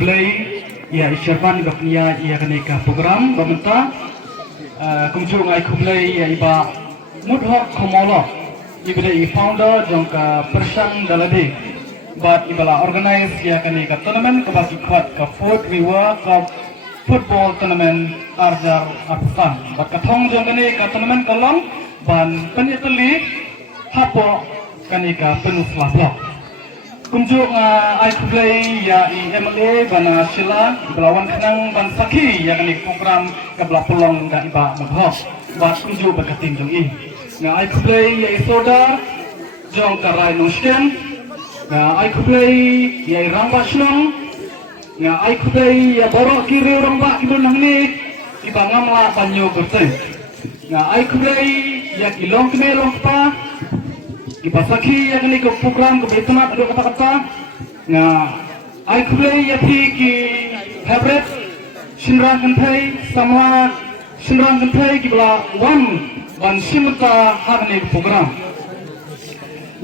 kublai ya isyapan gapnia ya kaneka program bamenta kumjung ai kublai ya iba mudhok khomolo ibida I founder jongka persang dalade but ibala organize ya kaneka tournament kabaki khwat ka fourth riwa ka football tournament arjar afsan but kathong jong kaneka tournament kalong ban penyeteli hapo kaneka penuslah blok kunjuk ai kublai ya MLA bana sila belawan kenang ban saki ya kani program kabla pelong ga iba mudhok bat kunjuk bakating jong I na ai kublai ya isoda jong karai nosken na ai kublai ya rangba slong na ai kublai ya borok kiri rangba kibun nangni iba ngamla banyo berteng na ai kublai ya kilong kene long pa Ibasaki yang ini ke program ke bertemat ada kata-kata na ai kublai ya ki habret sinrang kentai sama sinrang kentai kibla wan ban simta harni program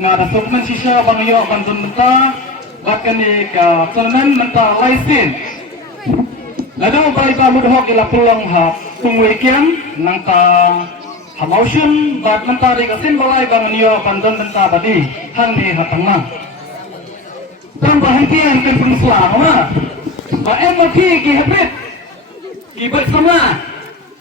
na ada dokumen sisa bangyo bantuan menta bahkan ni ke tournament menta license lalu baik ba mudhok ila pulang ha pungwekian nangta Hamausun bat mentari kasin balai bangunio bantuan tenta tadi handi hatangna. Dan bahagian kan penuslah, ma. Ba MLP ki hybrid, ki bersama.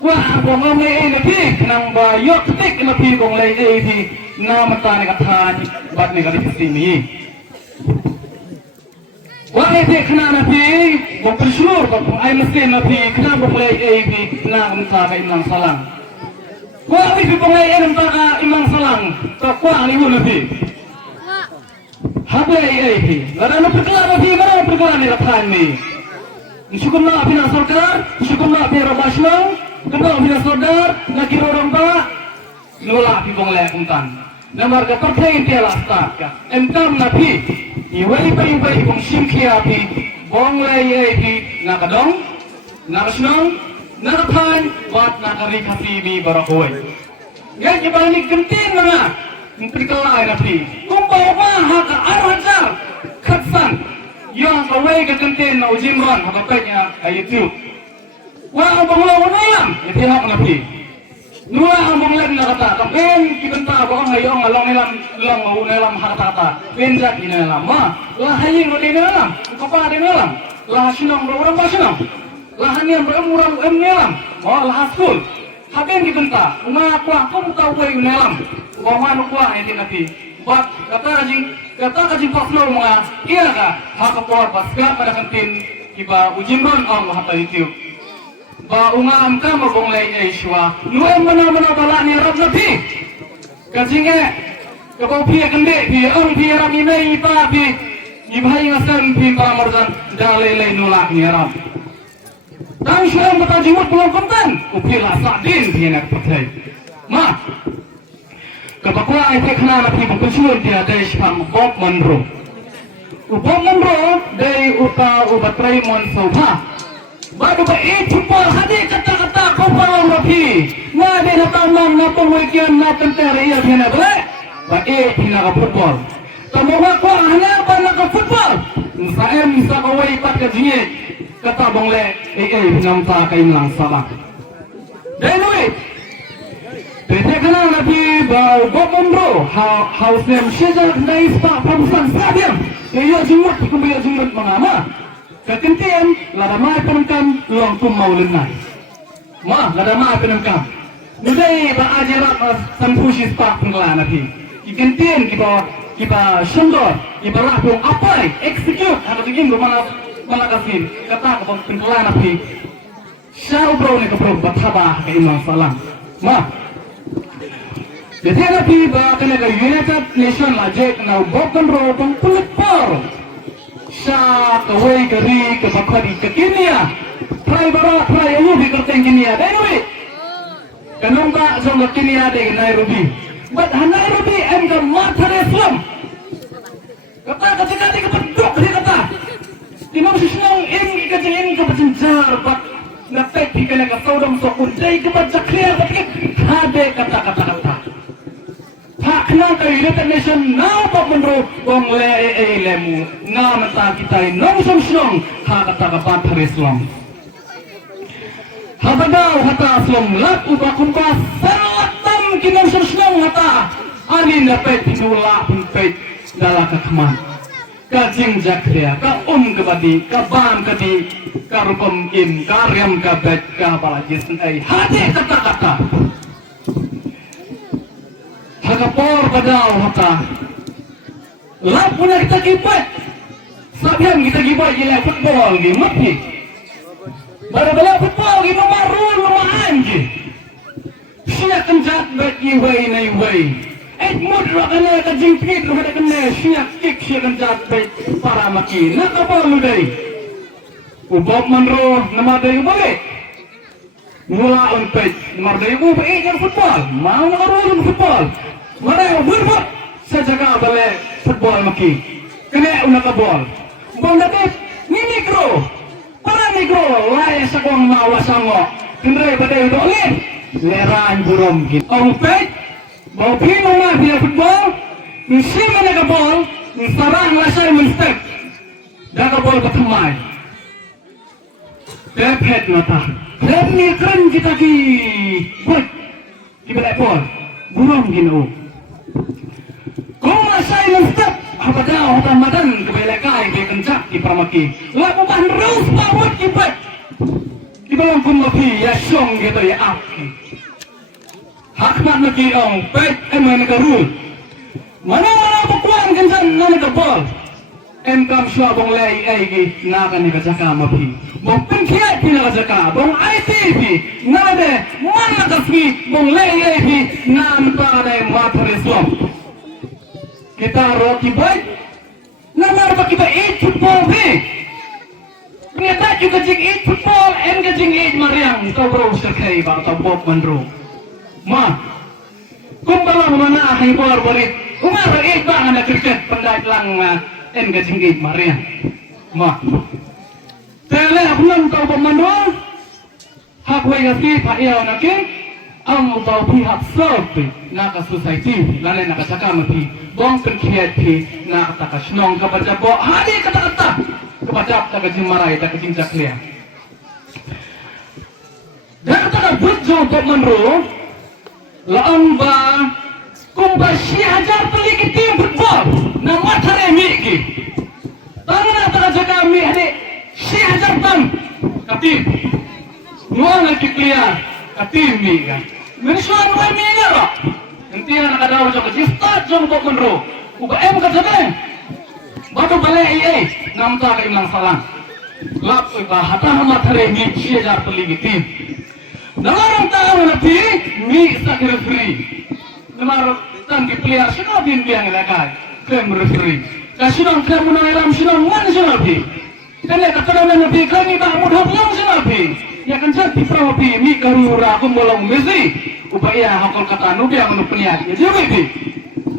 Wah, bongom lei MLP, nang ba yok ketik MLP bong lei di na mentari katan bat negara istimi. Wah, itu kena MLP bong persulur bong ai mesti MLP kena bong lei di na mentari imang salang. Wah, ini pengai enam taka imang salang, takwa ni pun lebih. Habis ini, ada nak perkelar lebih, mana perkelar ni lakukan ni? Syukurlah bina sorkar, syukurlah bina rabaslang, kenal bina sordar, nak kira orang tak, nolak di pengai kuntan. Nampak percaya dia lah start. Entam nabi, iwai bong simkia pi, pengai ini nak kadong, nak senang. Nakatan buat nakari kasi bi barakoy. Yan iba ni gentin mga perkelai napi. Kung bawa haka arhajar katsan yang kawai ke gentin na ujimran hakapnya ayutu. Wa bangla wanalam itihak napi. Nua ang banglan na kata kapen kibenta bang hayong along nilam lang maunelam hakata. Penjat inalam ma lah haying ro dinalam kapal dinalam lah sinong ro orang pasinong. Lahan yang berumur nelam, oh lah school. Habis dibenta, umah kuah kau tahu kau nelam, bawa kuah ini nabi. Buat kata kajing paslo mga iya ka, hakapor pasca pada kantin iba ujimron Allah hata itu. Ba umah amka mabong lay Aishwa, nuem mana bala ni Arab nabi. Kajingnya kau pi kende pi ang pi Arab ini ipa pi ibahai ngasan pi pamardan dalai nolak ni Arab. Dan saya bertanya jimat pulang konten, upilah sadin dia nak pakai. Ma, kapakwa itu kena nak pergi pensiun dia dari Spam Bob Monroe. Bob Monroe dari ubat Raymond Sobha. Baru baik football hadir kata-kata kau palang rapi. Na dia nak tamam na pengwekian na tentara ia dia nak boleh. Baik dia nak football. Tamu aku hanya banyak football. Saya misal kau ikat kerjanya. Kata bong le nam ta kai lang sala dai noi te kana na pi ba Monroe house name Shezak Nice pa Pamsan Stadium yo jumut ku be jumut mangama kakentian lada mai penengkam long kum maulena ma lada mai penengkam nudai ba ajarat sanpushi pa penglana pi ikentian kita sundor ibarat pun apa execute ada begini mana Malakasin, kata kapag pengkelan api, siya ubro ni kapag bataba kay imang salang. Ma, dito api ba kaya United Nations ajek na Bob Monroe pang pulipor. Siya kaway kari kapag kakinia, try ayo bikerteng kinia, dahil kanong ba sa kinia de Nairobi. But Nairobi ang kamata Islam. Kata kati kapag dok kata. Tinong sisinong kajingin kapasinjar bat natek hikala ka saudam so kunday kapadzakliya batik hade kata. Hakna ka United Nation na Bob Monroe bong le lemu na mata kita nong sisinong kata kapan Islam. Habadau hata Islam lap ubakum bas selatam kinam senang hata ani napet pinula pinpet dalaka keman. Kajing jakria, ka kebadi, ka bam kadi, ka rukom im, ka riam ka bet, ka balajis ay hati kata-kata. Hakapor padao hata. Lap punya kita kibat. Sabihan kita kibat gila football gi mati. Bala football gi mamarul mamaangi. Siya kenjat bet gi way na way. Edmund rakana kajing pit rakana kena siya kick siya kenjat bet para maki. Nakapor ludai. Ubab manro namadai ubalik. Mula unpet namadai ubalik yang football. Mau nakarulun football. Mana berbot sejaga balik football maki. Kena unakabol. Bang dapat ni mikro. Para mikro lai sakong mawasango. Kendrai badai dolin. Leraan burom git. Unpet mau pino mah dia football. Nisi mana kabol. Nisarang lasai menstek. Dah kabol ketemai. Depet nota. Dep ni keren kita ki. Buat. Di balik bol. Burom gino. Kung masay ng step, habadaw hatamadan kabelakay kay kanjak di pramaki. Lakukan terus bawat kibat. Di balang kumapi yasyong gitu ya aki. Hakmat lagi ang pet emay nagarul. Mana pakuan kanjan na nagabol. Engkam siya bong lay ay nakan ni kajaka mapi. Bong pinkiyat pinakajaka, bong ITP, nade mana kasmi bong lay ay nampa na matarislo. Kita roki baik, nama apa kita eat football ni? Ternyata juga jing eat football, jing eat mariang, tau bro serkai bang, tau bob mandro. Ma, kumpala mana ahai bor bolit, umar eat bang anak kriket pendai lang jing eat mariang. Ma, tele aku nang tau bob mandro, hak wayasi pak iya naki. Ang tau pihak serpi naka society lalai naka cakap mati bong kerkiat pi nak taka senong kepada bo hadi kata-kata kepada taka jimarai taka jinjak lia. Dan taka bujo untuk menru laang ba kumpa hajar peli ke tim football nama tare miki. Tangan taka jaga mi hadi hajar tam katim nuang kiklia katim mi kan. Mensuan way minga ba? Nanti na nakadaw sa kasi start jong ko kunro. Uba em ka sabi. Bato balay ay namta kay mang salang. Lap ba hata hama thare ni siya jar paligiti. Nalarang tao na pi mi sa referee. Namaro tang ki player sino din biang ilagay. Klem referee. Kasi nang klem mo na ilam sino man sino pi. Kaya katulad na pi kami ba mo lang sino pi. Ya kan jadi perawi mi karura aku molong mezi upaya hakol kata nubi yang menupniat ya jadi bi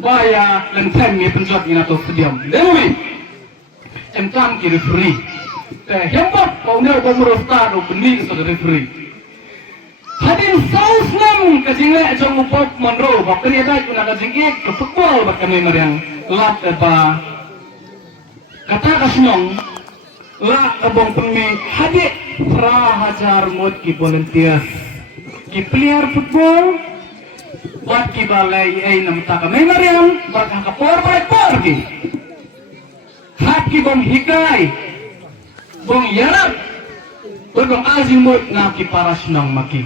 baya lensem mi penjot ina to stadium dewi emtam ki referee teh hembat kau ne ko merostar o bening so referee hadin saus nam kajingle jong upop monro bakri dai kuna kajingik ke football bakami mariang lap ba kata kasnong la abong pemi hadik hajar mod ki volunteer ki player football buat ki balai ay namta ka may mariam buat hakapor por ki hat ki bong hikay bong yarap bong azing mod na ki paras nang maki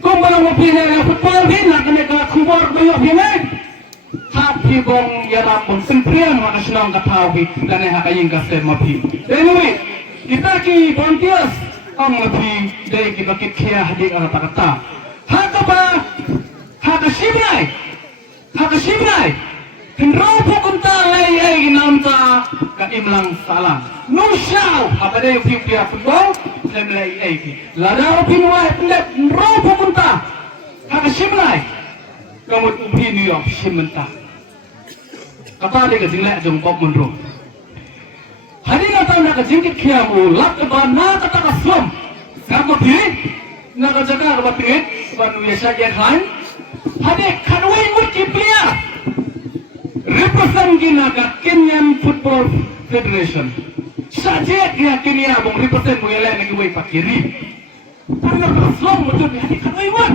kung balang mo pinay football din na kaneka kubor bayo pinay hat ki bong yarap bong simpriang makasinang katawi lanay hakaying kasi mapi anyway kita ki volunteers ang mapi dari kita kitkia hadik kata-kata hakaba hakasibnay kenro pukunta lay ay ginamta ka imlang salang no shaw habade pipia football lem lay ay ladaw pinway pendet kenro pukunta hakasibnay kamut ubhi New York simenta kapali ka jinglek jong kop munro hari na tahu nak jingkit kiamu lap keban na kata kasum kamu di nak jaga kebat pingit kebat biasa dia kan hari kanway murki player represent gina ka Kenyan Football Federation saja dia kini abang represent mengelak negeri way pak kiri. Tapi kalau Islam betul ni hati kata iman.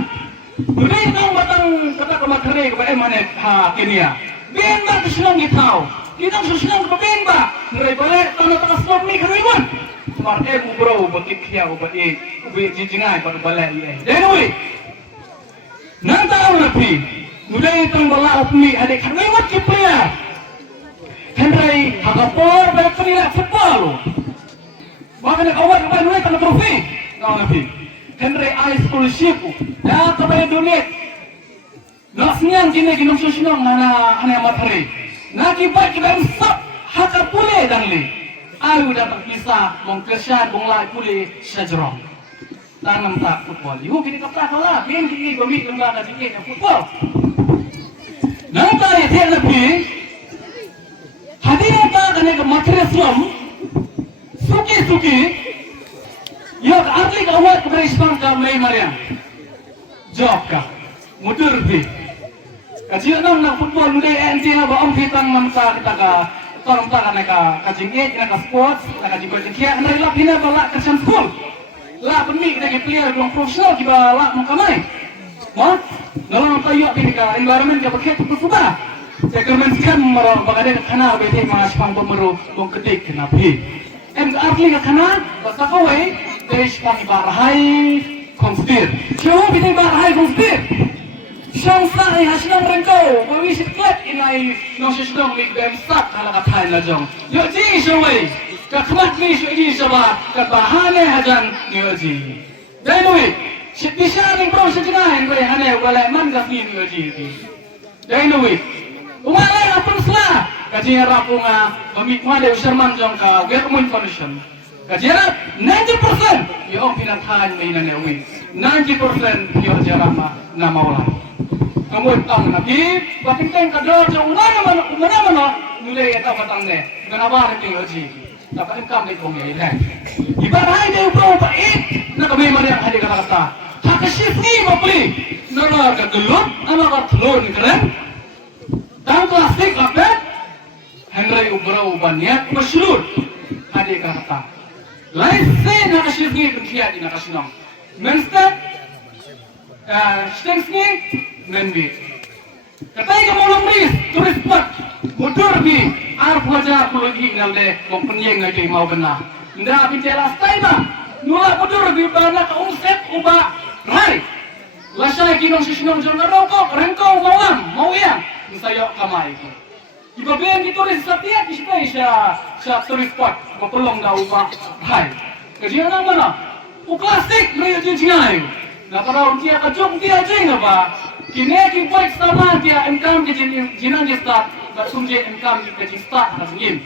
Beri tahu batang kata kemakare kepada mana ha kini ya. Benda kesenang kita tahu. Kita kesenang kepada benda. Ngerai balik tanah Islam ni kata iman. Marke bro betik kia ubati ubi jinjingai pada balik ini. Jadi, nanti tahu nabi. Mulai tang bala opni adik kata iman kipria. Henry hakapor berkali nak football. Bahkan awak mulai tanah trofi. Tahu nabi. Henry high scholarship dah terbayar donate nasnya kini ginong susunong mana materi nak ibat kita usap hakar pulih dan li ayu dapat bisa mengkesan menglai pulih sejrong tanam tak football ibu kini kata kalah bin kini bami lembaga sikit football nanti dia lebih hadir tak kena ke materi Islam suki ya arti awak berispan kami Maryam jawab kah mudur bi kajian nak football mudah anjing apa om kita mangsa kita ka torong ta kana ka kajing ka sports ka kajing kerja andai lah bina balak kerjaan school lah pemi kita player belum profesional kita lah mengkamai mah dalam tayo ini ka environment ka pakai tu sudah saya kemenkan merong bagade kana bete mas pang pemeru bong ketik nabi arti kana basta kawai देश का बारहाई konspir. Siapa bikin barai konspir? Syangsa ni hasilnya mereka, mewis klep inai nosisdom lik dem sak kalau katain lajong. Yo ji shawai, kakmat ni shawai shawa, kabahane hajan yo ji. Dainui, bisa ni bro sejenain boleh hane boleh man kasih yo ji. Dainui, umalai apun slah, kajian rapunga, pemikma de usarman jong ka, German Foundation. Kajian 90% yo pinatahan mainan ewi. 90% yo jarama nama ulah. Kamu tang nabi, batin teng kadar jauh mana mulai eta patang ne. Kenapa hari ini dapat income di kong ini. Ibarat dia ubah pait, nak kami mari yang hadir kata. Hak shift ni mapli. Nara ka gelut, ana ka telur keren. Tang plastik apa? Henry ubah niat masyhur. Hadir kata. Lain sen hak shift ni kerja di nak senang. Menstep Stengski Mendi. Katai ka molong ris, turis pat, motor bi, arf wajar pulugi ngalde, mong penyeng ngaji mau kena. Nda pinjela staiba, nula motor bi bana ka umset uba, rai. Lasai kinong sisinong jonga rokok, rengkau mau yang, misayo kamay ko. Iba ben ki turis sa tiyak, isipay sa turis pat, mapulong da uba, rai. Kasi ano mana? O plastic, may jinjingayo. Nakarong dia kajong dia jeng apa? Kini kita buat sama dia income ke jinan dia start, bersum je income ke jinan start nasingin.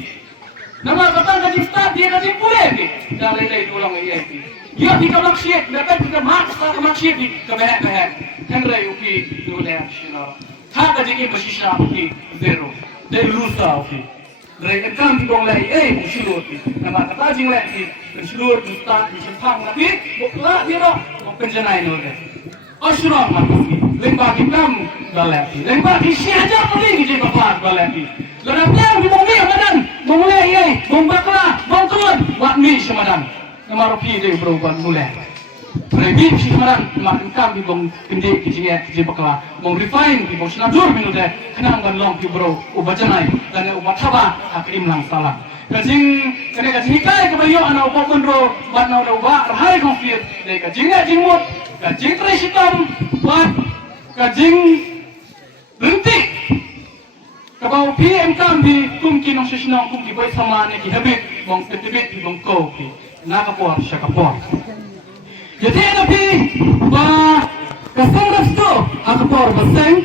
Nama kata ke jinan start dia ke pulih ke, dah lelai tulang ini. Dia tiga maksiat, dapat tiga maksiat di kebehak. Henry uki nulai sila. Hak ke jinan bersisa uki zero, dari lusa uki. Dari income tiga lelai musuh uki. Nama kata jinan lelai musuh start musuh tapi bukla dia dah. Penjenai nolnya, asrama mati, lembah hitam balati, lembah isi aja paling di bapak balati. Lerapnya di bumi amadan, mulai ini, bombakla, bangkuan, wakmi semadan, nama rofi dia berubah mulai. Rebim semadan, makin kami bong kendi kicinya di bakla, bong refine di bong senadur minutnya, kenang ganlong di bro, ubah jenai, dan ubah taba, hakim lang salah. Kajing kena kajing ikai kebayo anak ubah kendro buat nak ubah rahai konflik dari kajing mut kajing terisitam buat kajing berhenti kebau PM kami kumki nong sesenang kumki baik sama ni habit bong ketibit bong kau nak kapor syakapor jadi nabi bah kasang restu akapor baseng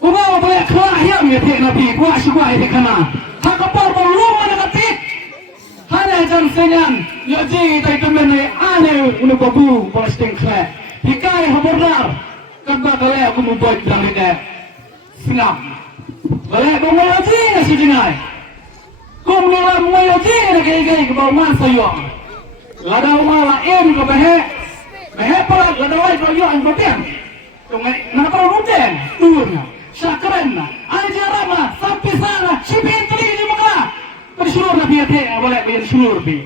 ubah boleh kelah yang ya nabi kuah syukur ini kana hakapor belum menekatik hanya jam senyan yaji tay temen ni ane unu babu posting kle hikai habordar kabba kale aku membuat bilang ini senam kale bunga yaji nasi jinai kum nila bunga yaji nak ikai ke bawah sayo lada umala em ke behe pelat lada wai sayo ang batian nak perlu ruten turnya sakren ajarama sampai sana sipin teri di Mekah seluruh nabi ate boleh bayan seluruh bi.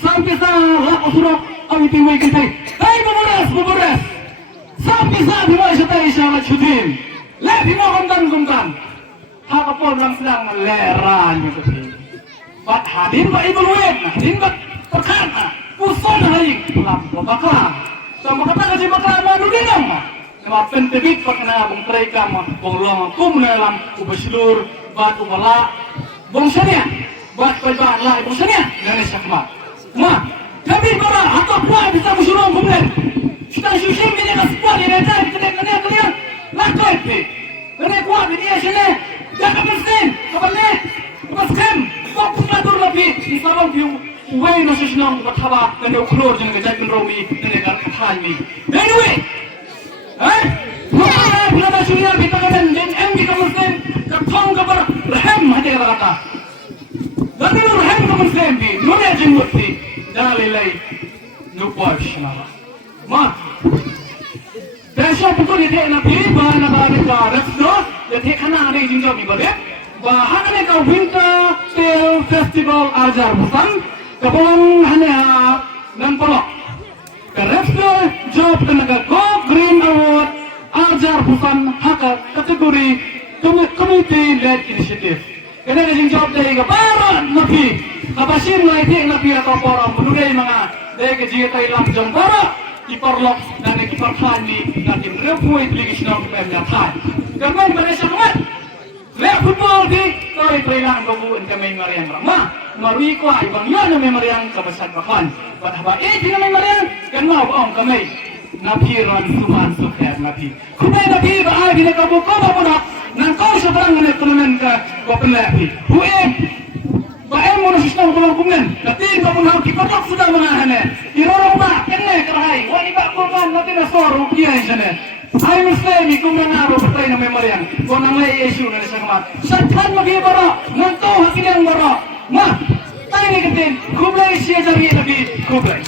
Sampai salah usurok awi tiwai kentai. Hei beberes. Sampai saat dimulai setai syarat syuting. Lebih mau kumkan. Hak apa orang sedang meleran gitu sih. Bat hadin ba ibu luwen, hadin ba perkan. Puson hari pulang bakal. Sama kata kaji bakal mau dudinam. Nama pentebit pakna bung mereka mah bung long kum dalam ubasilur bat ubala bung sania bat perbaan lah bung sania dari sakma. Ma, kami bara atau buat bisa musuh kumnen. Kita susun ini kan sebuah ini aja kita kalian lakukan itu. Kalian kuat ini ya sini. Jangan bersin, kabarnya paskem. Waktu ngatur lebih di sabang view. Uway no sesenang bertaba dan uklor jangan kejadian romi dan negara kethani. Anyway, bukan ada suria kita kan dan kita muslim ketong kabar rahim hati kata. Tapi rahim kamu muslim di mana jenggoti dalilai nubuat senara. Ma, Besok pukul itu nabi bahan naga refno, jadi karena ada izin jawab ibadah. Bahan naga Winter Tail Festival Ajar Busan, kebetulan hanya nampolok. Refno jawab naga Go Green Award Ajar Busan haka kategori Community Led Initiative. Karena izin jawab dari kebaran nabi, kapasin lagi nabi atau orang menudai mga dari kejiatan ilang jam bara. Kiparlok dan kipar khani dan tim repuit ligi sinau pemnya thai. Karena Malaysia kamat. Lek football di koi prelang babuan kami mariang ramah. Marui ko ay bang yan na mariang kabasan bakan. Padahal di na mariang kan mau om kami. Napiran suman sukher napi. Kumay napi ba ay binakabu ko ba pala. Nang ko sa barang na ekonomen ka wapen lepi. Huem Baem mo na sistem kulong kumnen. Natin pa muna kipatok sudah mengahannya. Irorong ba kene kerahai. Wani ba kurban natin na soro kiya sana. Ay muslimi kung nangaro patay na memorian. Kung nang may issue na sa kamat. Sathan magibara. Nanto hakilang bara. Ma, tayo ni katin. Kublay siya jari nabi kublay.